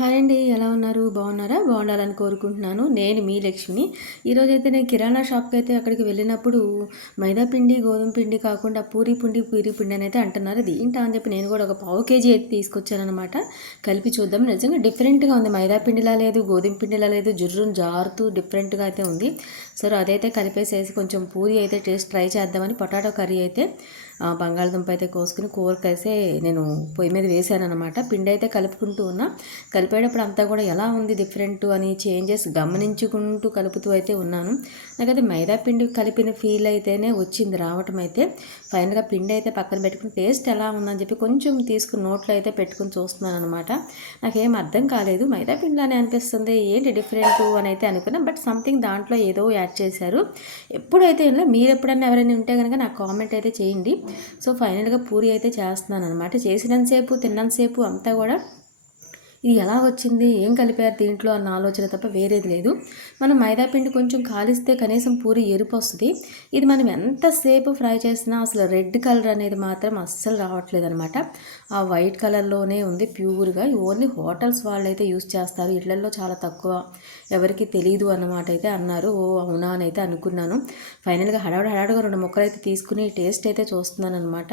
Hi అండి ఎలా ఉన్నారు? బాగున్నారా? బాగుండాలని కోరుకుంటున్నాను. నేను మీ లక్ష్మిని. ఈరోజైతే నేను కిరాణా షాప్కి అయితే అక్కడికి వెళ్ళినప్పుడు మైదా పిండి గోధుమ పిండి కాకుండా పూరి పిండి పూరి పిండి అని అయితే అంటున్నారు. ఇది ఏంటా అని చెప్పి నేను కూడా ఒక పావు కేజీ అయితే తీసుకొచ్చాను అనమాట కలిపి చూద్దాం. నిజంగా డిఫరెంట్గా ఉంది. మైదా పిండిలా లేదు గోధుమ పిండిలా లేదు జుర్రును జారుతూ డిఫరెంట్గా అయితే ఉంది. సో అదైతే కలిపేసేసి కొంచెం పూరి అయితే టేస్ట్ ట్రై చేద్దామని పొటాటో కర్రీ అయితే బంగాళదుంప అయితే కోసుకుని కూరకైతే నేను పొయ్యి మీద వేసాను అనమాట పిండి అయితే కలుపుకుంటూ ఉన్నా. కలిపేటప్పుడు అంతా కూడా ఎలా ఉంది డిఫరెంట్ అని చేంజెస్ గమనించుకుంటూ కలుపుతూ అయితే ఉన్నాను. నాకైతే మైదా పిండి కలిపిన ఫీల్ అయితేనే వచ్చింది రావటం అయితే. ఫైనల్గా పిండి అయితే పక్కన పెట్టుకుని టేస్ట్ ఎలా ఉందని చెప్పి కొంచెం తీసుకుని నోట్లో అయితే పెట్టుకుని చూస్తున్నాను అనమాట నాకేం అర్థం కాలేదు. మైదా పిండిలానే అనిపిస్తుంది. ఏంటి డిఫరెంట్ అని అయితే అనుకున్నాను. బట్ సంథింగ్ దాంట్లో ఏదో యాడ్ చేశారు. ఎప్పుడైతే ఇలా మీరు ఎప్పుడన్నా ఎవరైనా ఉంటే కనుక నాకు కామెంట్ అయితే చేయండి. సో ఫైనల్గా పూరి అయితే చేస్తున్నాను అనమాట చేసినంతసేపు తిన్నంతసేపు అంతా కూడా ఇది ఎలా వచ్చింది? ఏం కలిపారు దీంట్లో అన్న ఆలోచన తప్ప వేరేది లేదు. మనం మైదాపిండి కొంచెం కాలిస్తే కనీసం పూరి ఎరుపు వస్తుంది. ఇది మనం ఎంతసేపు ఫ్రై చేసినా అసలు రెడ్ కలర్ అనేది మాత్రం అస్సలు రావట్లేదు అనమాట ఆ వైట్ కలర్లోనే ఉంది ప్యూర్గా. ఓన్లీ హోటల్స్ వాళ్ళు అయితే యూస్ చేస్తారు. ఇళ్ళలో చాలా తక్కువ ఎవరికి తెలియదు అన్నమాట అయితే అన్నారు. ఓ అవునా అని అయితే అనుకున్నాను. ఫైనల్గా హడావుడి హడావుడిగా రెండు ముక్కలు అయితే తీసుకుని టేస్ట్ అయితే చూస్తున్నాను అనమాట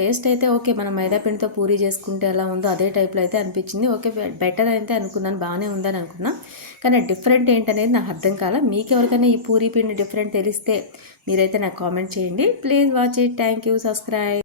టేస్ట్ అయితే ఓకే మనం మైదాపిండితో పూరి చేసుకుంటే ఎలా ఉందో అదే టైప్లో అయితే అనిపించింది. ఓకే బెటర్ అయితే అనుకున్నాను బాగానే ఉందని అనుకున్నా. కానీ డిఫరెంట్ ఏంటనేది నాకు అర్థం కాల. మీకు ఎవరికైనా ఈ పూరి పిండి డిఫరెంట్ తెలిస్తే మీరైతే నాకు కామెంట్ చేయండి. Please watch it. Thank you. Subscribe.